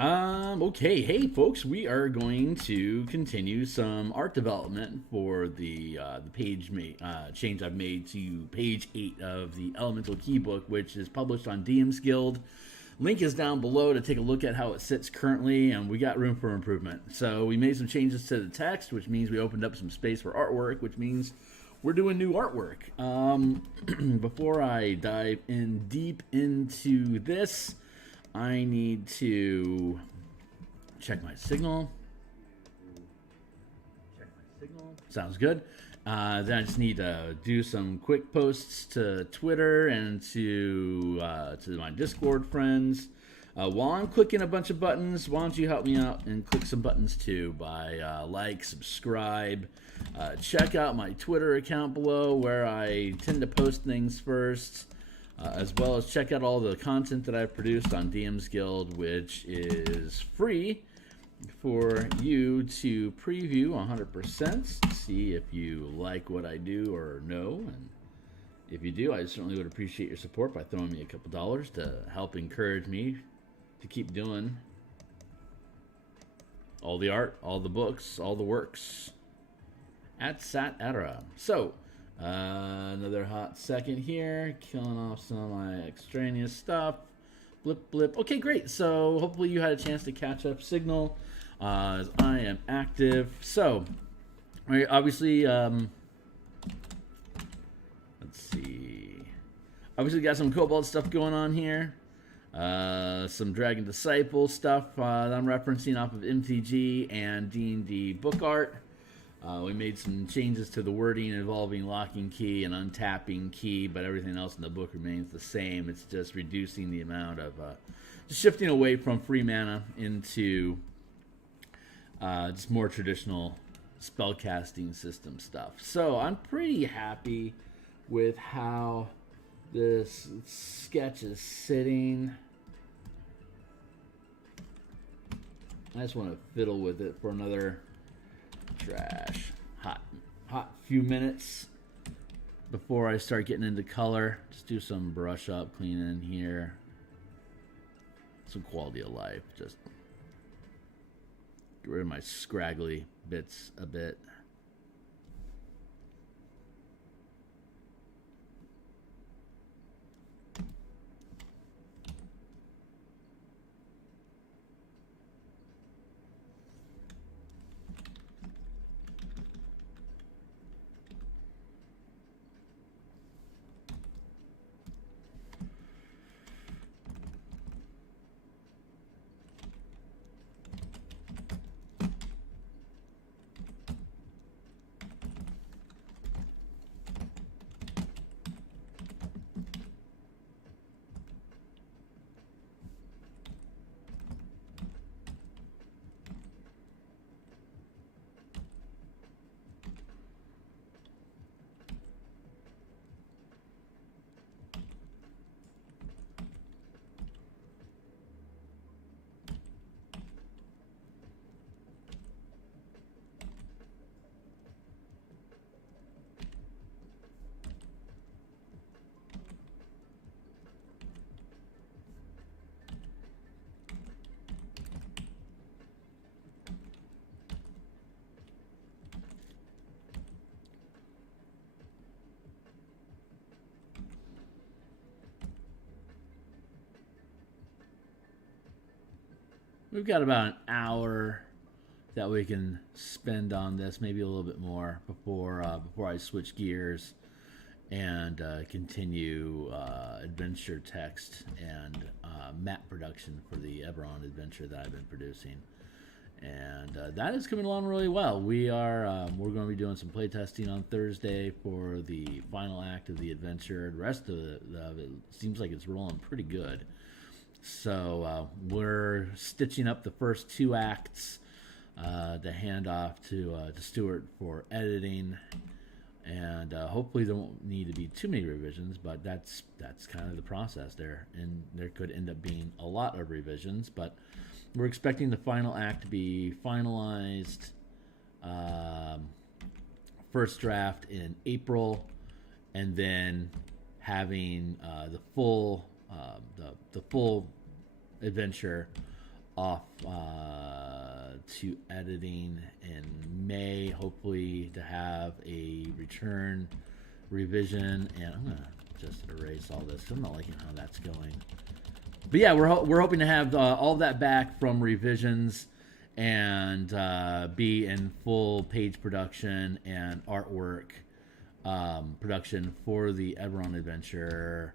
Okay, hey folks, we are going to continue some art development for the page change I've made to page 8 of the Elemental Keybook, which is published on DMsGuild. Link is down below to take a look at how it sits currently, and we got room for improvement. So we made some changes to the text, which means we opened up some space for artwork, which means we're doing new artwork. Before I dive in deep into this, I need to check my signal. Sounds good. Then I just need to do some quick posts to Twitter and to my Discord friends. While I'm clicking a bunch of buttons, why don't you help me out and click some buttons too by like, subscribe, check out my Twitter account below where I tend to post things first. As well as check out all the content that I've produced on DMsGuild, which is free for you to preview 100%, see if you like what I do or no. And if you do, I certainly would appreciate your support by throwing me a couple dollars to help encourage me to keep doing all the art, all the books, all the works at Sat.era. So, another hot second here, killing off some of my extraneous stuff. Blip, blip. Okay, great. So hopefully you had a chance to catch up Signal as I am active. So, obviously, let's see. Obviously, got some Kobold stuff going on here. Some Dragon Disciple stuff that I'm referencing off of MTG and D&D book art. We made some changes to the wording involving locking key and untapping key, but everything else in the book remains the same. It's just reducing the amount of, just shifting away from free mana into just more traditional spellcasting system stuff. So I'm pretty happy with how this sketch is sitting. I just want to fiddle with it for another hot few minutes before I start getting into color. Just do some brush up, cleaning here, some quality of life. Just get rid of my scraggly bits a bit. We've got about an hour that we can spend on this, maybe a little bit more before I switch gears and continue adventure text and map production for the Eberron adventure that I've been producing. And that is coming along really well. We're going to be doing some playtesting on Thursday for the final act of the adventure. The rest of it seems like it's rolling pretty good. So we're stitching up the first 2 acts to hand off to Stuart for editing, and hopefully there won't need to be too many revisions. But that's kind of the process there, and there could end up being a lot of revisions. But we're expecting the final act to be finalized first draft in April, and then having the full adventure off to editing in May, hopefully to have a return revision. And I'm gonna just erase all this. I'm not liking how that's going. But yeah, we're hoping to have all that back from revisions and be in full page production and artwork production for the Eberron adventure.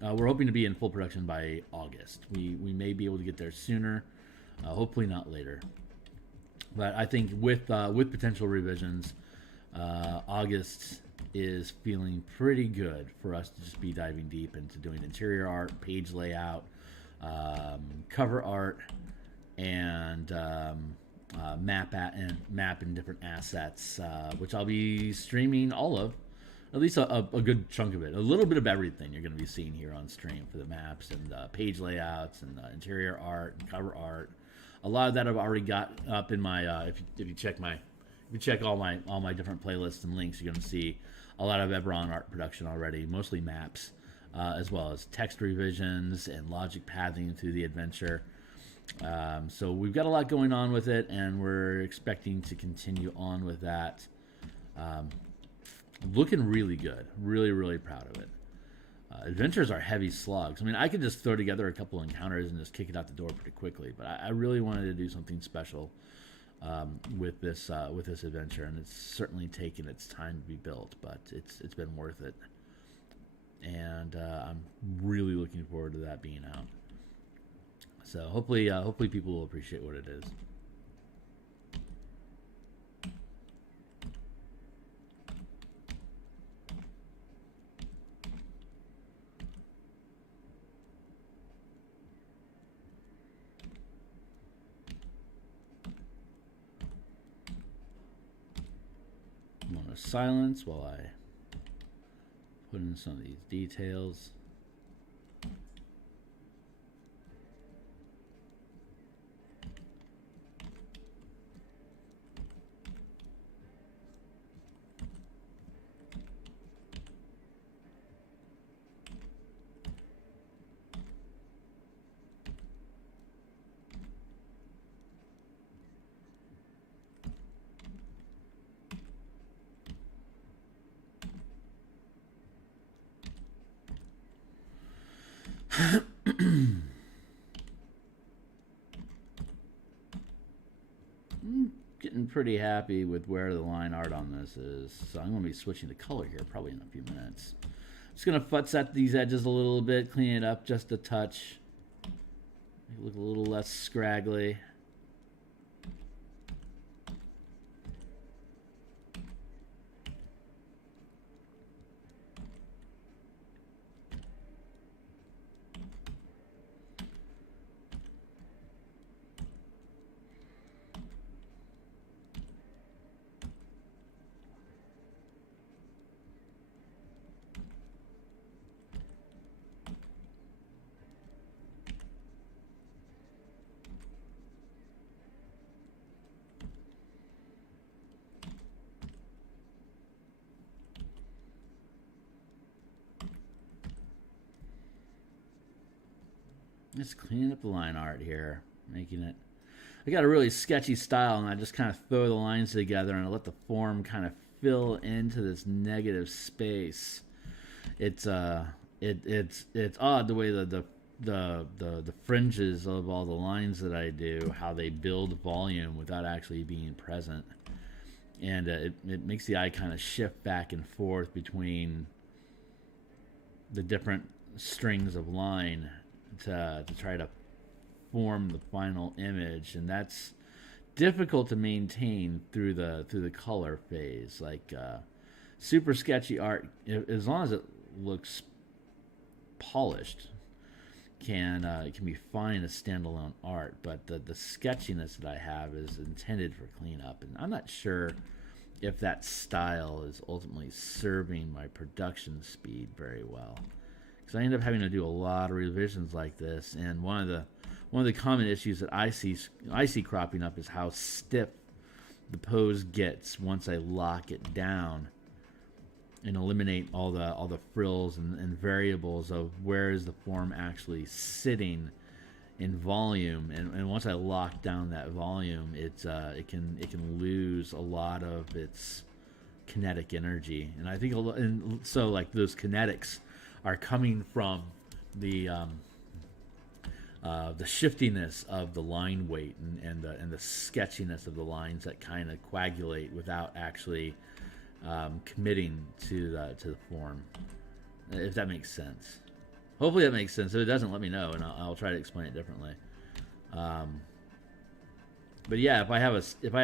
We're hoping to be in full production by August. We may be able to get there sooner, hopefully not later. But I think with potential revisions, August is feeling pretty good for us to just be diving deep into doing interior art, page layout, cover art, and map and different assets, which I'll be streaming all of, at least a good chunk of it. A little bit of everything you're going to be seeing here on stream for the maps and page layouts and interior art and cover art. A lot of that I've already got up in my. If you check all my different playlists and links, you're going to see a lot of Eberron art production already, mostly maps, as well as text revisions and logic pathing through the adventure. So we've got a lot going on with it, and we're expecting to continue on with that. Looking really good. Really, really proud of it. Adventures are heavy slugs. I mean, I could just throw together a couple encounters and just kick it out the door pretty quickly, but I really wanted to do something special with this adventure, and it's certainly taken its time to be built, but it's been worth it. And I'm really looking forward to that being out. So hopefully people will appreciate what it is. I'm going to silence while I put in some of these details. I'm getting pretty happy with where the line art on this is, so I'm going to be switching to color here probably in a few minutes. Just going to futz at these edges a little bit, clean it up just a touch, make it look a little less scraggly. Just cleaning up the line art here, making it. I got a really sketchy style, and I just kind of throw the lines together and I let the form kind of fill into this negative space. It's odd the way the fringes of all the lines that I do, how they build volume without actually being present, and it makes the eye kind of shift back and forth between the different strings of line to try to form the final image, and that's difficult to maintain through the color phase. Like super sketchy art, as long as it looks polished, can be fine as standalone art, but the sketchiness that I have is intended for cleanup, and I'm not sure if that style is ultimately serving my production speed very well. So I end up having to do a lot of revisions like this, and one of the common issues that I see cropping up is how stiff the pose gets once I lock it down. and eliminate all the frills and variables of where is the form actually sitting in volume, and once I lock down that volume, it can lose a lot of its kinetic energy, and I think and so like those kinetics are coming from the shiftiness of the line weight and the sketchiness of the lines that kind of coagulate without actually committing to the form, if that makes sense. Hopefully that makes sense. If it doesn't, let me know, and I'll try to explain it differently. But yeah, if I have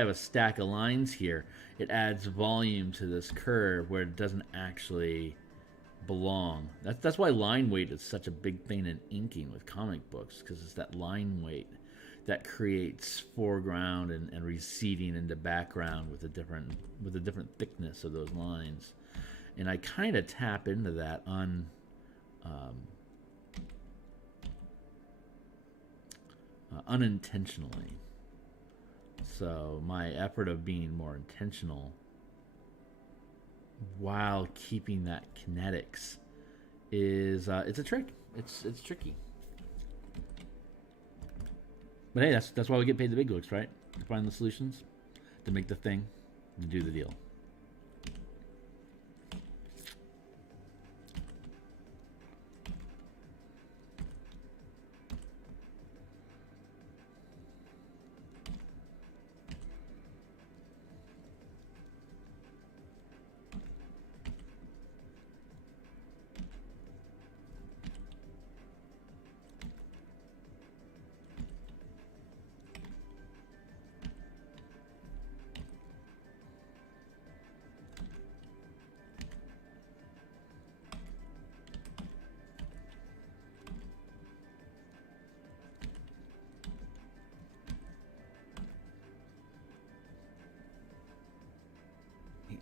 a stack of lines here, it adds volume to this curve where it doesn't actually belong. That's why line weight is such a big thing in inking with comic books, because it's that line weight that creates foreground and receding into background with a different thickness of those lines. And I kind of tap into that unintentionally. So my effort of being more intentional while keeping that kinetics is it's a trick. It's tricky. But hey, that's why we get paid the big bucks, right? To find the solutions, to make the thing, to do the deal.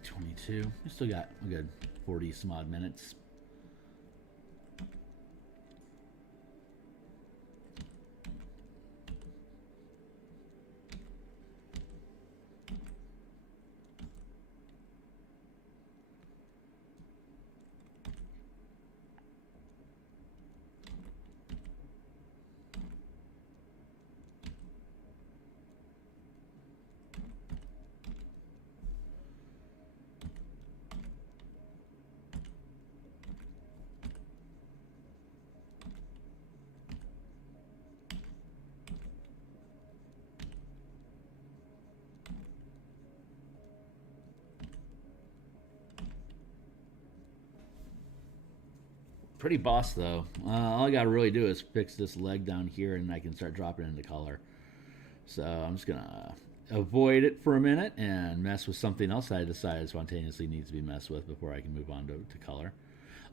8:22. We still got a good 40 some odd minutes. Pretty boss though. All I gotta really do is fix this leg down here and I can start dropping into color. So I'm just gonna avoid it for a minute and mess with something else I decided spontaneously needs to be messed with before I can move on to color.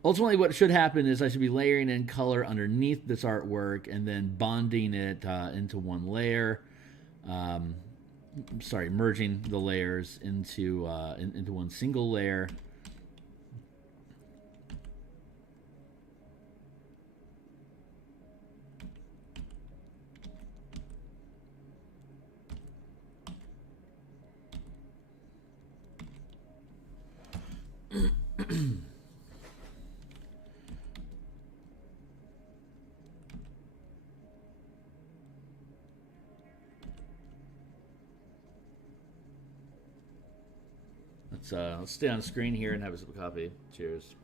Ultimately, what should happen is I should be layering in color underneath this artwork and then bonding it into one layer. Merging the layers into one single layer. Let's stay on the screen here and have a sip of coffee. Cheers.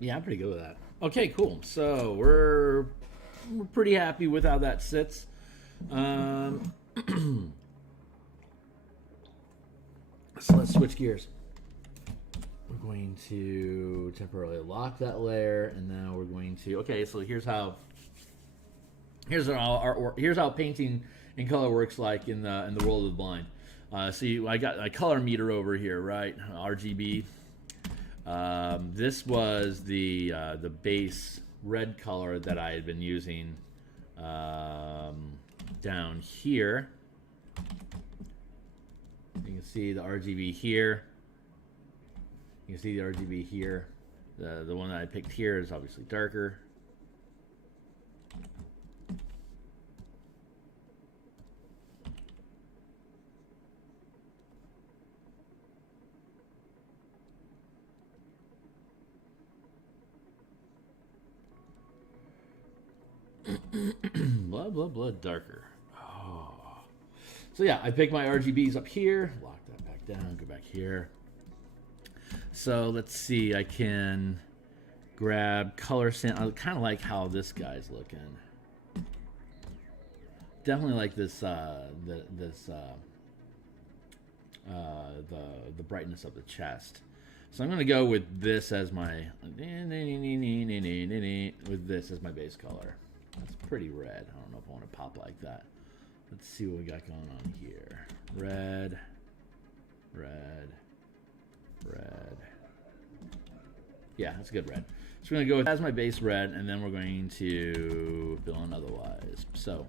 Yeah, I'm pretty good with that. Okay, cool. So we're pretty happy with how that sits. So let's switch gears. We're going to temporarily lock that layer, and now we're going to. Okay, so here's how painting and color works like in the world of the blind. See, I got a color meter over here, right? RGB. This was the base red color that I had been using down here. You can see the RGB here. You can see the RGB here. The one that I picked here is obviously darker. Blah, darker. Oh. So yeah, I pick my RGBs up here, lock that back down, go back here. So let's see, I can grab color sand. I kind of like how this guy's looking. Definitely like this, the brightness of the chest. So I'm going to go with this as my, with this as my base color. That's pretty red. I don't know if I want to pop like that. Let's see what we got going on here. Red, red, red. Yeah, that's a good red. So we're going to go with as my base red, and then we're going to fill in otherwise. So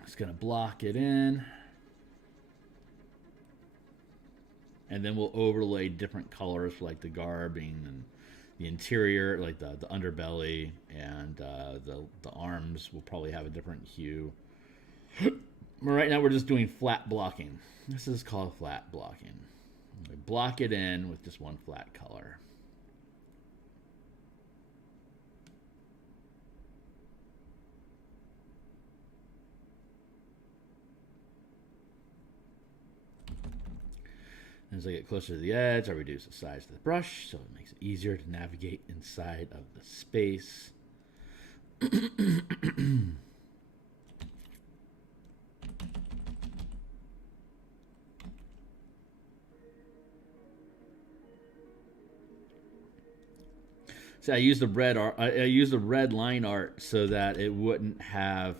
I'm just going to block it in. And then we'll overlay different colors for like the garbing and the interior, like the underbelly, and the arms will probably have a different hue. Right now we're just doing flat blocking. This is called flat blocking. We block it in with just one flat color. As I get closer to the edge, I reduce the size of the brush so it makes it easier to navigate inside of the space. So I used the red line art so that it wouldn't have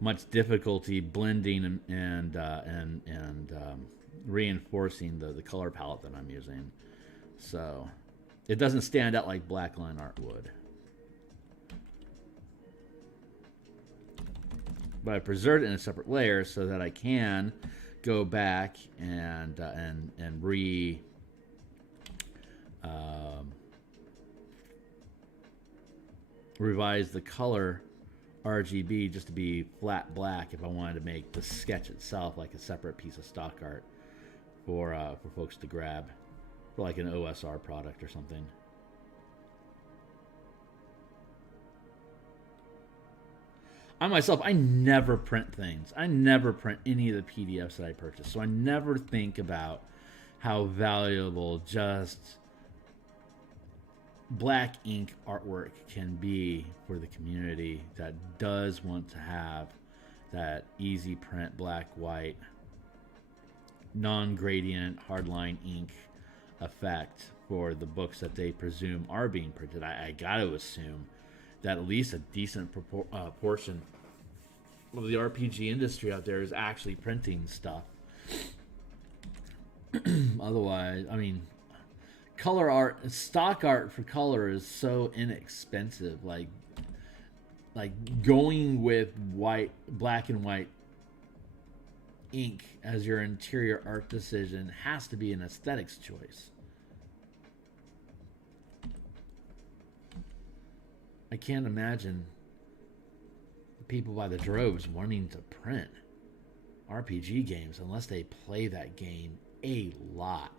much difficulty blending and reinforcing the color palette that I'm using. So it doesn't stand out like black line art would. But I preserved it in a separate layer so that I can go back and revise the color RGB just to be flat black if I wanted to make the sketch itself like a separate piece of stock art for folks to grab for like an OSR product or something. I myself, I never print things. I never print any of the PDFs that I purchase. So I never think about how valuable just black ink artwork can be for the community that does want to have that easy print black, white, non-gradient, hardline ink effect for the books that they presume are being printed. I got to assume that at least a decent portion of the RPG industry out there is actually printing stuff. Otherwise, I mean, color art, stock art for color is so inexpensive. Like going with black and white ink as your interior art decision has to be an aesthetics choice. I can't imagine people by the droves wanting to print RPG games unless they play that game a lot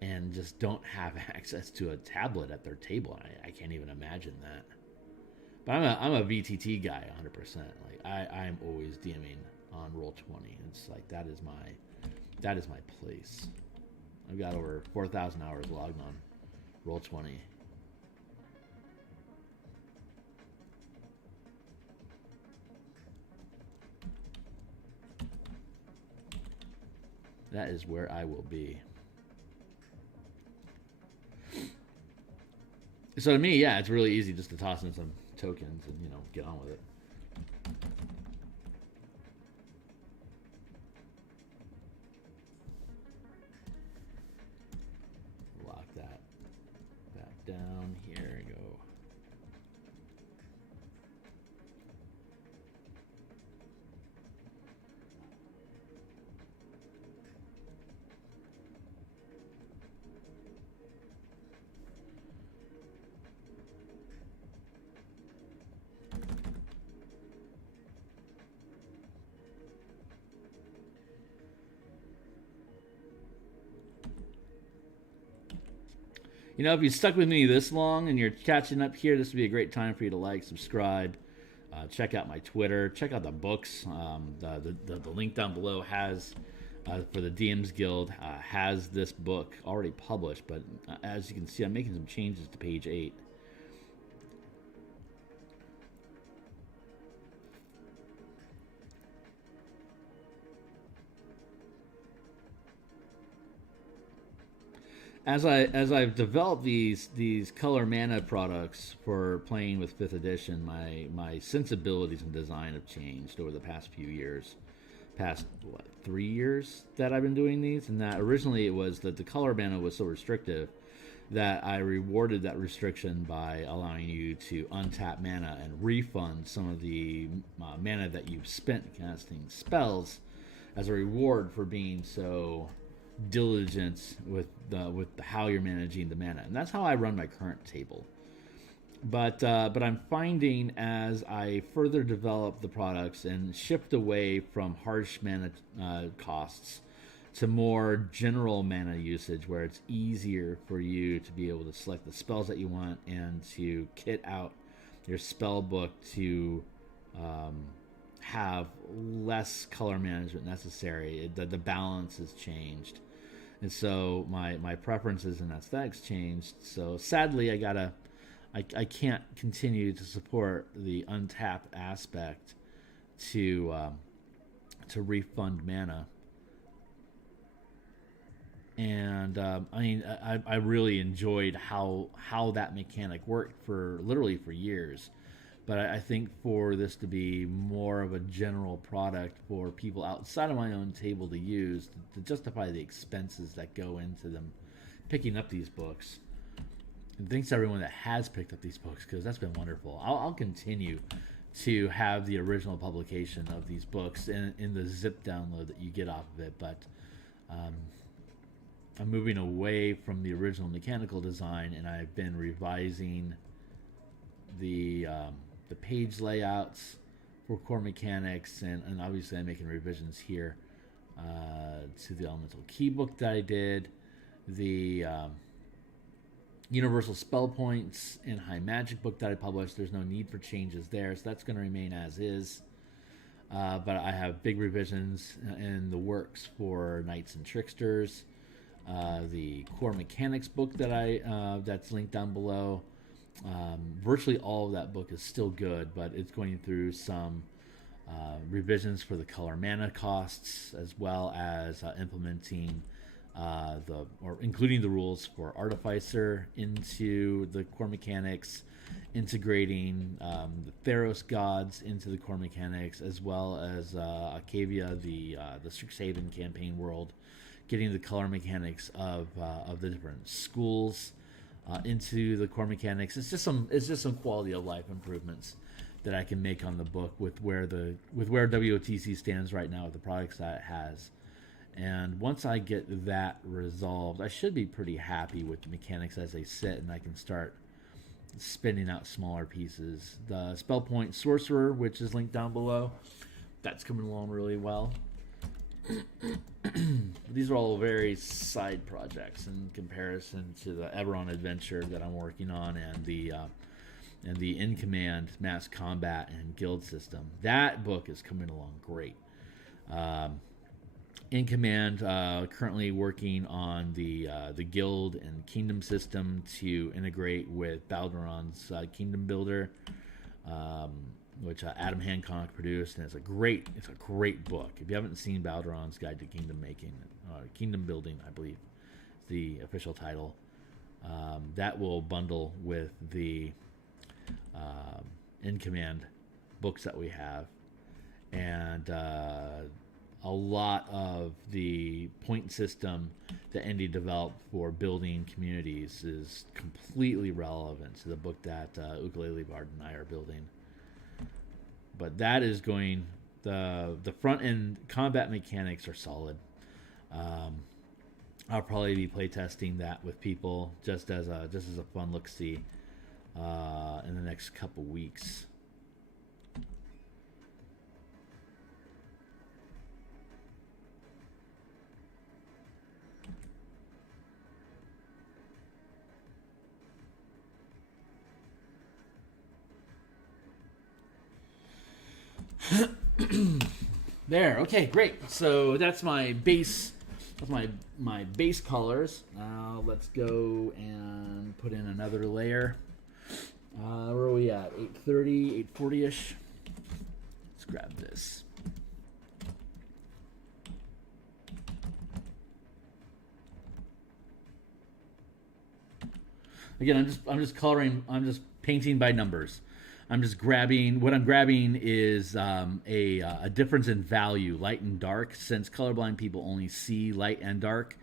and just don't have access to a tablet at their table. I can't even imagine that. But I'm a VTT guy 100%. Like I'm always DMing on Roll20. It's like that is my place. I've got over 4,000 hours logged on Roll20. That is where I will be. So to me, yeah, it's really easy just to toss in some tokens and, get on with it. Lock that back down. Here we go. If you stuck with me this long and you're catching up here, this would be a great time for you to like, subscribe, check out my Twitter, check out the books. The link down below has, for the DMs Guild, has this book already published. But as you can see, I'm making some changes to page 8. As I've developed these color mana products for playing with 5th edition, my sensibilities and design have changed over the past few years. Past 3 years that I've been doing these, and that originally it was that the color mana was so restrictive that I rewarded that restriction by allowing you to untap mana and refund some of the mana that you've spent casting spells as a reward for being so diligent with how you're managing the mana, and that's how I run my current table. But I'm finding as I further develop the products and shift away from harsh mana costs to more general mana usage, where it's easier for you to be able to select the spells that you want and to kit out your spell book to have less color management necessary. The balance has changed. And so my preferences and aesthetics changed. So sadly, I can't continue to support the untapped aspect to refund mana. And I really enjoyed how that mechanic worked for years. But I think for this to be more of a general product for people outside of my own table to use to justify the expenses that go into them picking up these books. And thanks to everyone that has picked up these books, because that's been wonderful. I'll continue to have the original publication of these books in the zip download that you get off of it. But I'm moving away from the original mechanical design, and I've been revising the page layouts for core mechanics, and obviously I'm making revisions here to the elemental key book that I did, the universal spell points and high magic book that I published. There's no need for changes there, so that's going to remain as is. But I have big revisions in the works for Knights and Tricksters, the core mechanics book that that's linked down below. Virtually all of that book is still good, but it's going through some revisions for the color mana costs, as well as implementing including the rules for Artificer into the core mechanics, integrating the Theros gods into the core mechanics, as well as Akavia, the Strixhaven campaign world, getting the color mechanics of the different schools into the core mechanics. It's just some quality of life improvements that I can make on the book with where WOTC stands right now with the products that it has. And once I get that resolved, I should be pretty happy with the mechanics as they sit, and I can start spinning out smaller pieces. The Spell Point Sorcerer, which is linked down below, that's coming along really well. These are all very side projects in comparison to the Eberron adventure that I'm working on, and the In Command Mass Combat and Guild system. That book is coming along great. In Command, currently working on the Guild and Kingdom system to integrate with Balderon's Kingdom Builder, which Adam Hancock produced, and it's a great book. If you haven't seen Balderon's Guide to Kingdom Making, Kingdom Building, I believe, is the official title. That will bundle with the In Command books that we have, and a lot of the point system that Indy developed for building communities is completely relevant to the book that Ukulele Bard and I are building. But that is going, the front end combat mechanics are solid. I'll probably be playtesting that with people just as a fun look-see in the next couple weeks. There. Okay, great. So that's my base. That's my base colors. Now let's go and put in another layer. Where are we at? 830, 840-ish. Let's grab this. Again, I'm just coloring. I'm just painting by numbers. I'm just grabbing, what I'm grabbing is a difference in value, light and dark. Since colorblind people only see light and dark,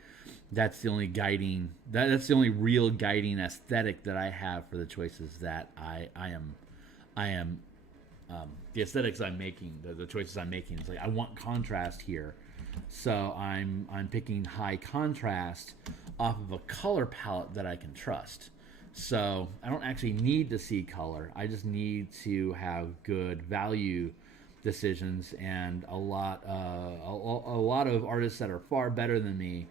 that's the only guiding, that's the only real guiding aesthetic that I have for the choices that I am the aesthetics I'm making, the choices I'm making. It's like, I want contrast here. So I'm picking high contrast off of a color palette that I can trust. So I don't actually need to see color. I just need to have good value decisions, and a lot of artists that are far better than me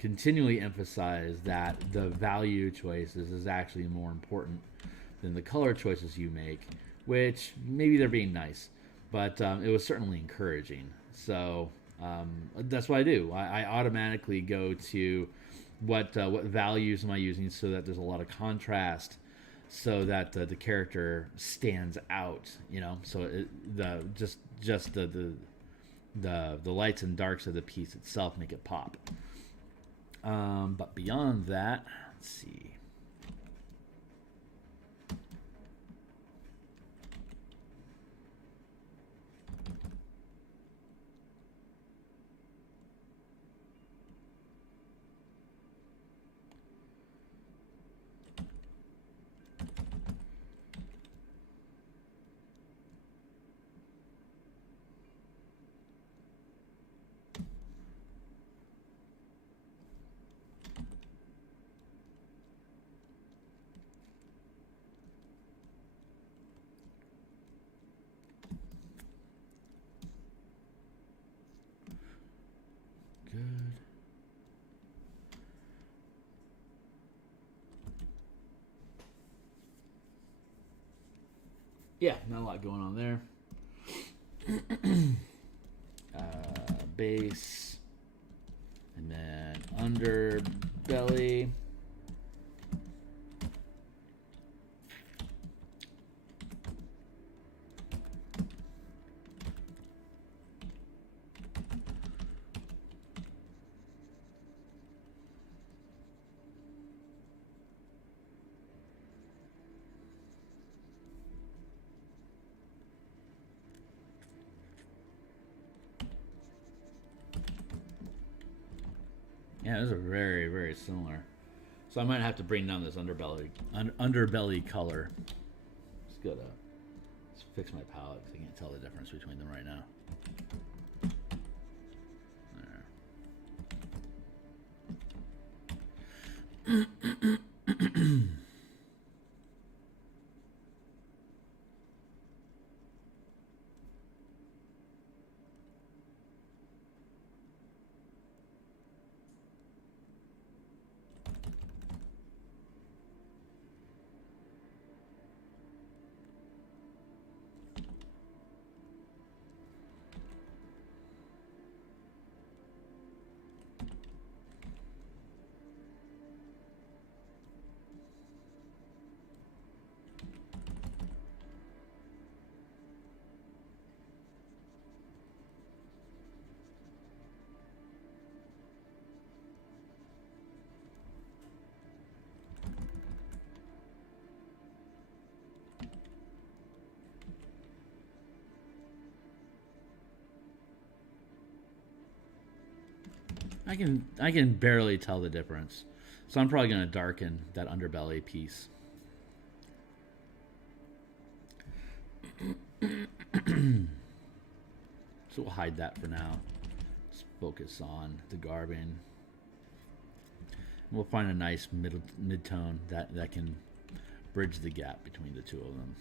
continually emphasize that the value choices is actually more important than the color choices you make, which maybe they're being nice, but it was certainly encouraging. So that's what I do. I automatically go to what values am I using so that there's a lot of contrast, so that the character stands out, you know. So just the lights and darks of the piece itself make it pop. But beyond that, let's see. Good. Yeah, not a lot going on there. Base, and then underbelly. Yeah, those are very, very similar. So I might have to bring down this underbelly color. Just gotta fix my palette because I can't tell the difference between them right now. There. I can barely tell the difference. So I'm probably going to darken that underbelly piece. So we'll hide that for now. Just focus on the garbing. And we'll find a nice mid-tone that can bridge the gap between the two of them.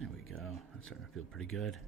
There we go. That's starting to feel pretty good.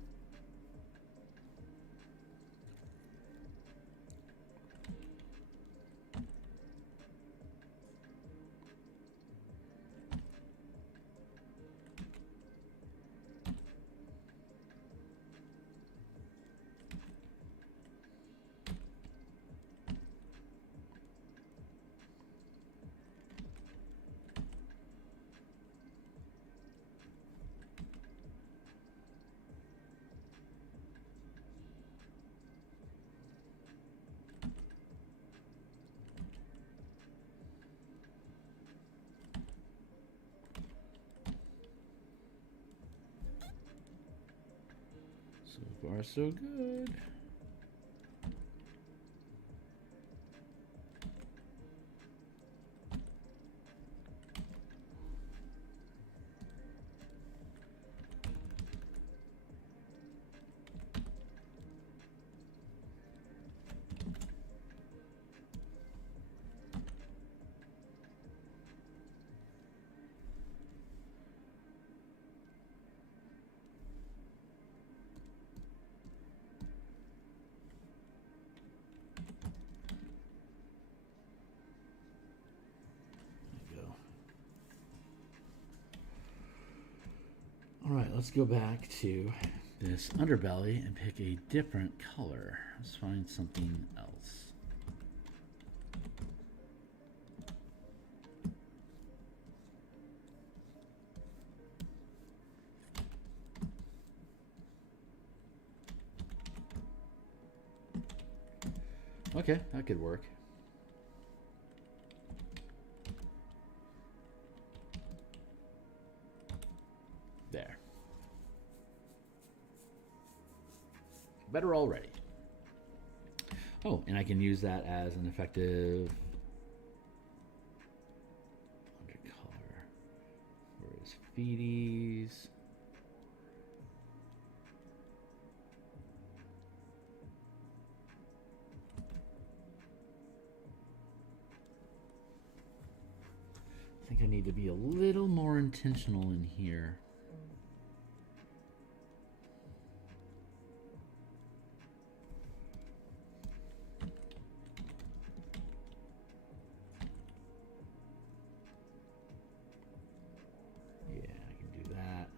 So far, so good. All right, let's go back to this underbelly and pick a different color. Let's find something else. Okay, that could work. There. Better already. Oh, and I can use that as an effective undercolor for his feeties. I think I need to be a little more intentional in here. Yeah, I can do that.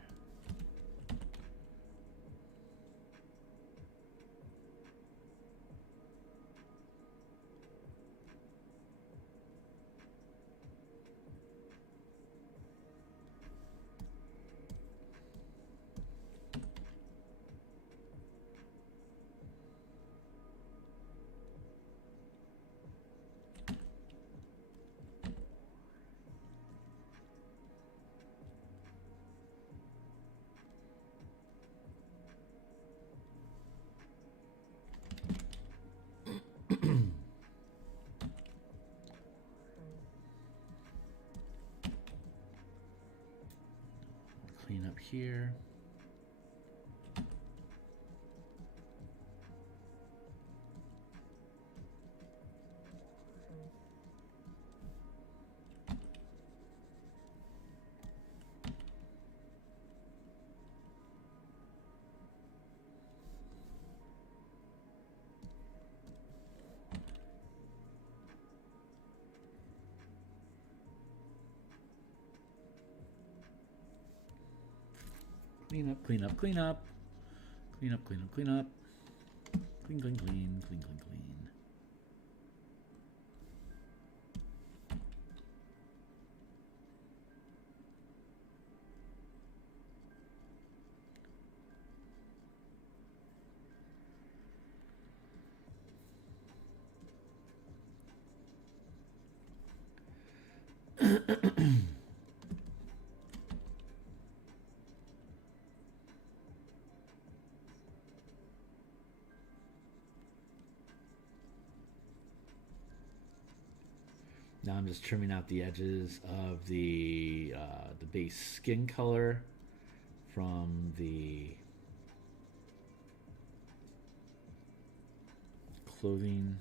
Clean up here. Clean up, clean up, clean up. Clean up, clean up, clean up. Clean, clean, clean, clean, clean, clean. Now I'm just trimming out the edges of the base skin color from the clothing.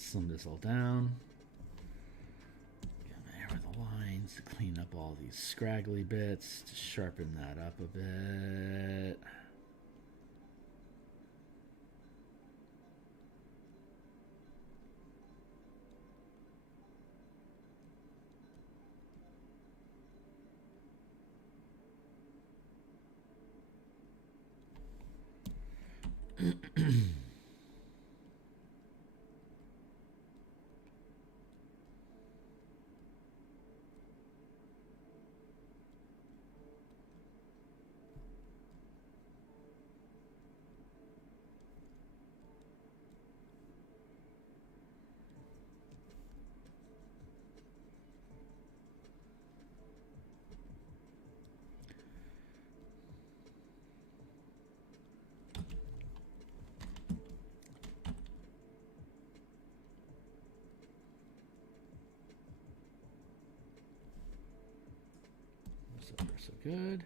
Slim this all down. Get there with the lines to clean up all these scraggly bits, to sharpen that up a bit. So far, so good.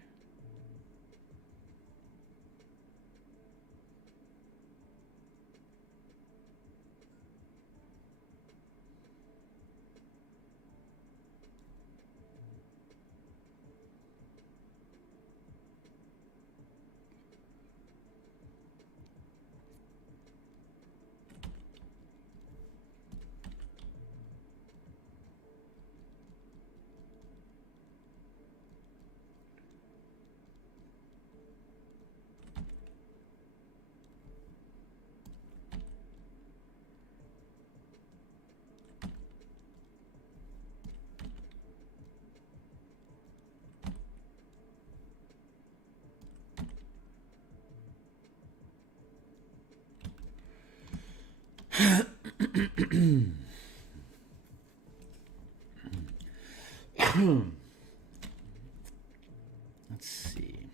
Let's see.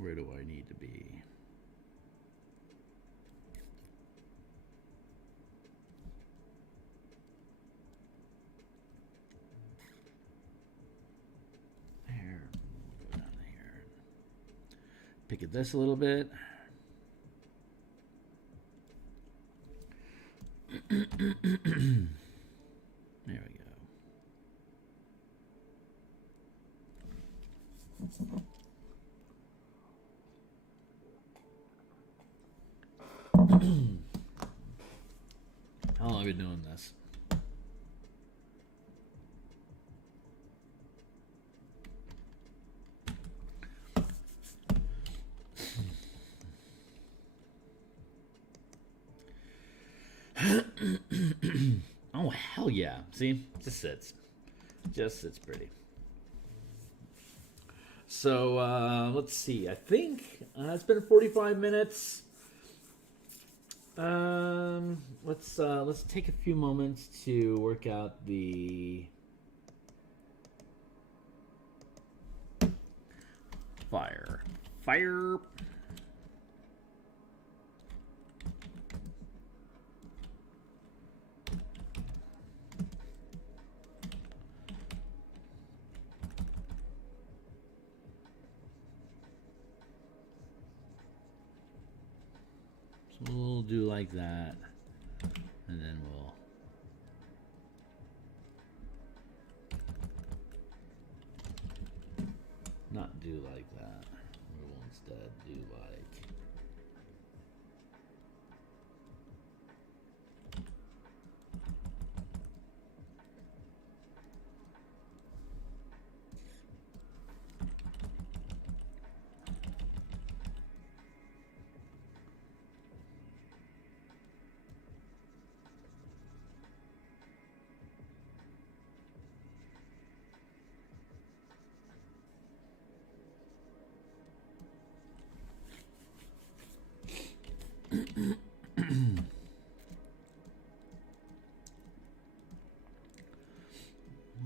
Where do I need to be? There. We'll go down here. Pick at this a little bit. There we go. How long have we been doing this? Oh, hell yeah. See? Just sits. Just sits pretty. So, let's see. I think it's been 45 minutes. Let's take a few moments to work out the fire. So we'll do like that, and then we'll not do like that. We'll instead do like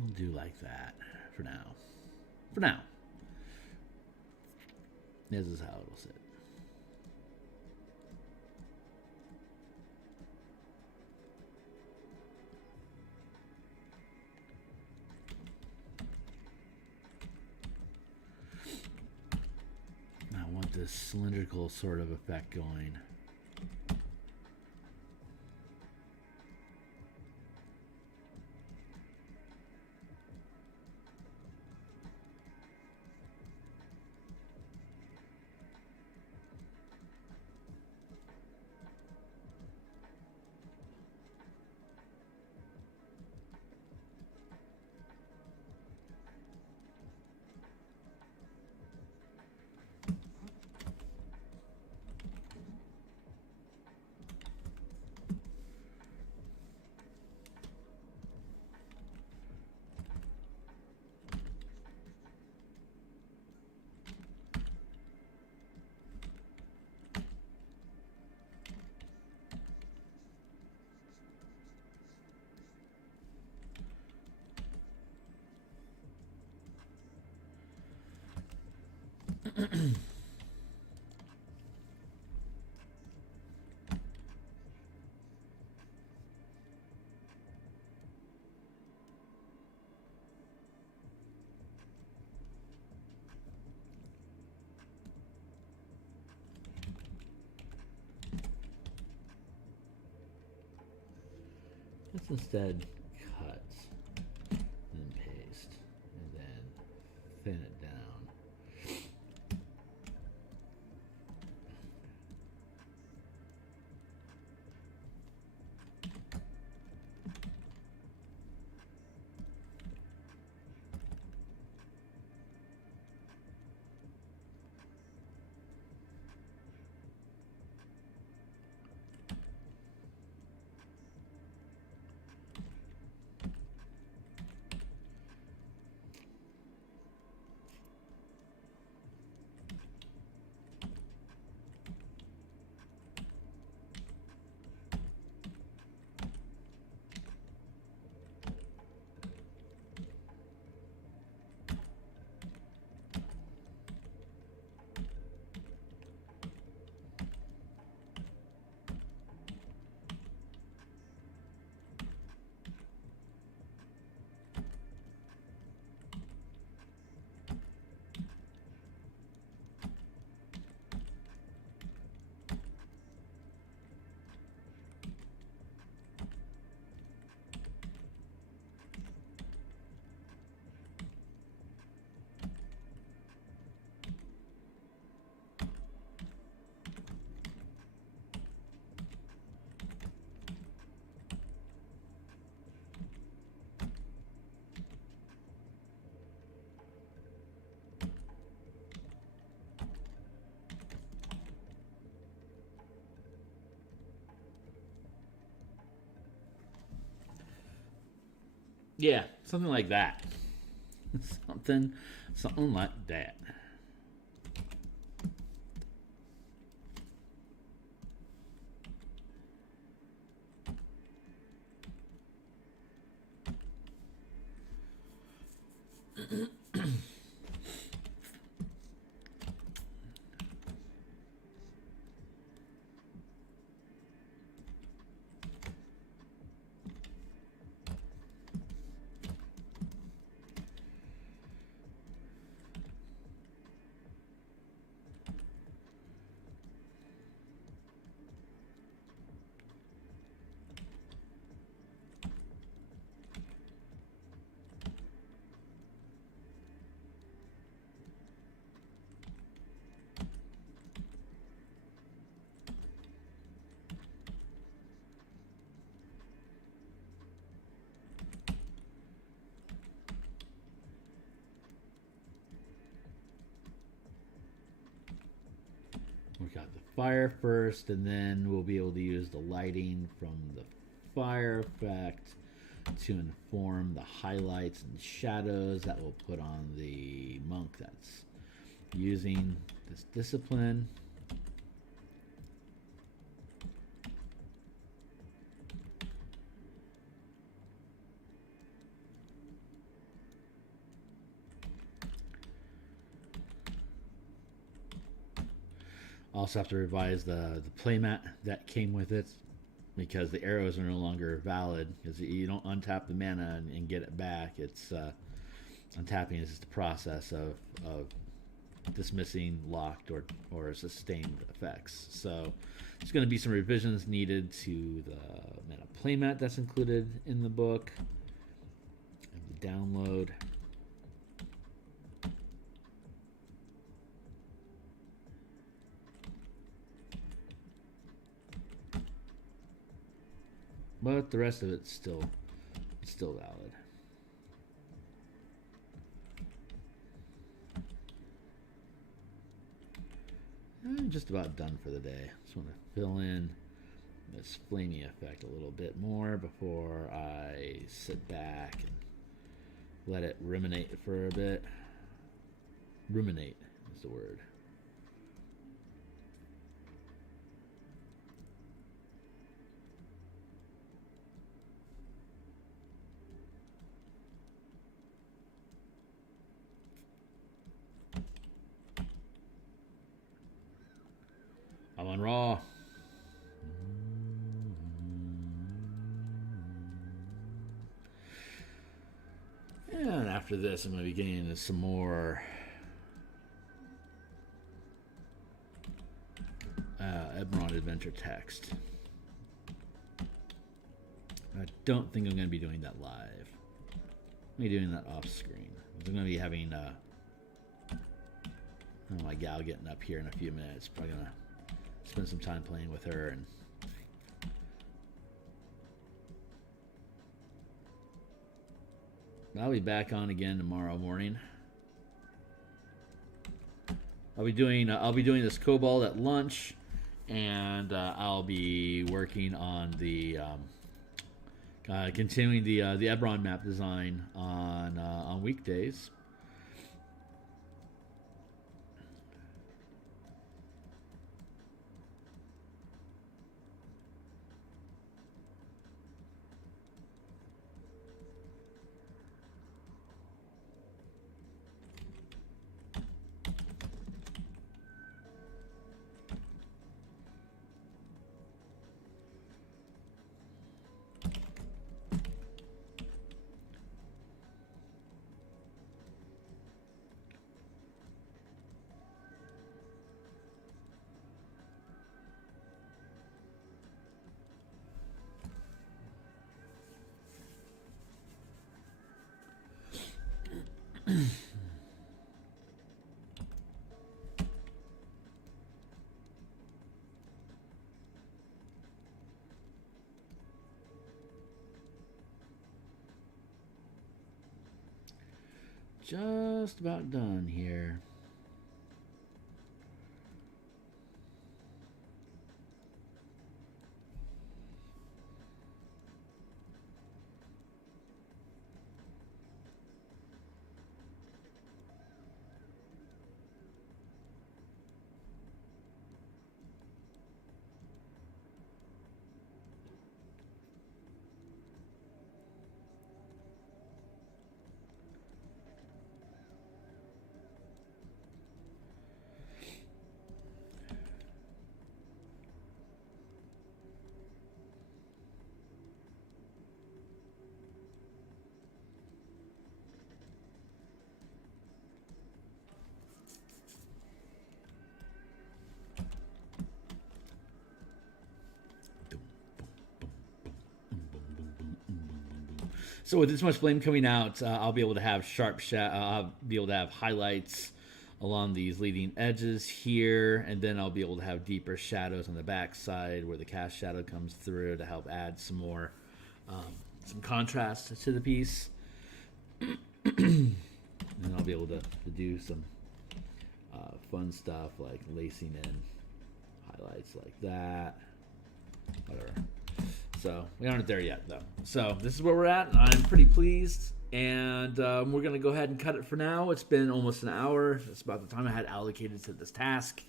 we'll do like that for now. For now. This is how it'll sit. I want this cylindrical sort of effect going. Let's instead cut and paste and then thin it down. Yeah, something like that. Something like that. We got the fire first, and then we'll be able to use the lighting from the fire effect to inform the highlights and shadows that we'll put on the monk that's using this discipline. Also have to revise the playmat that came with it, because the arrows are no longer valid, because you don't untap the mana and get it back. It's untapping is just the process of dismissing locked or sustained effects. So there's going to be some revisions needed to the mana playmat that's included in the book and the download. But the rest of it's still valid. I'm just about done for the day. Just want to fill in this flamey effect a little bit more before I sit back and let it ruminate for a bit. Ruminate is the word. I'm on Raw. And after this, I'm going to be getting into some more Eberron Adventure text. I don't think I'm going to be doing that live. I'm going to be doing that off screen. I'm going to be having my gal getting up here in a few minutes. Probably going to spend some time playing with her, and I'll be back on again tomorrow morning. I'll be doing this Kobold at lunch, and I'll be working on the continuing the Eberron map design on weekdays. Just about done here. So with this much flame coming out, I'll be able to have I'll be able to have highlights along these leading edges here, and then I'll be able to have deeper shadows on the back side where the cast shadow comes through to help add some more some contrast to the piece. And I'll be able to do some fun stuff like lacing in highlights like that, whatever. So we aren't there yet, though. So this is where we're at. I'm pretty pleased, and we're going to go ahead and cut it for now. It's been almost an hour. That's about the time I had allocated to this task.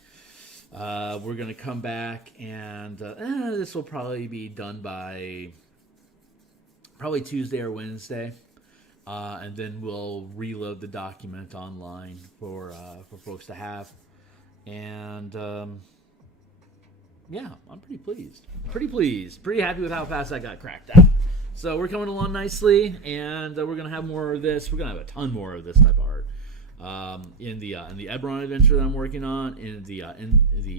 We're going to come back, and this will probably be done by probably Tuesday or Wednesday, and then we'll reload the document online for folks to have. And yeah, I'm pretty pleased. Pretty happy with how fast I got cracked out. So we're coming along nicely, and we're gonna have more of this. We're gonna have a ton more of this type of art in the Eberron adventure that I'm working on, in the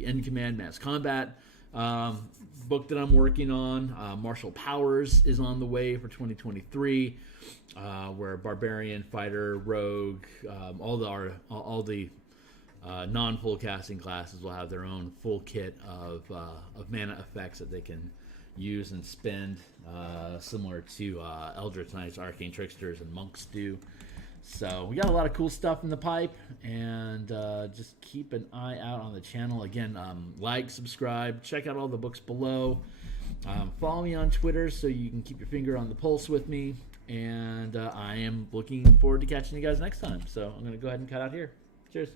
In Command Mass Combat book that I'm working on. Martial Powers is on the way for 2023, where barbarian, fighter, rogue, all the non-full casting classes will have their own full kit of mana effects that they can use and spend, similar to Eldritch Knights, Arcane Tricksters, and Monks do. So we got a lot of cool stuff in the pipe, and just keep an eye out on the channel. Again, like, subscribe, check out all the books below. Follow me on Twitter so you can keep your finger on the pulse with me, and I am looking forward to catching you guys next time. So I'm going to go ahead and cut out here. Cheers.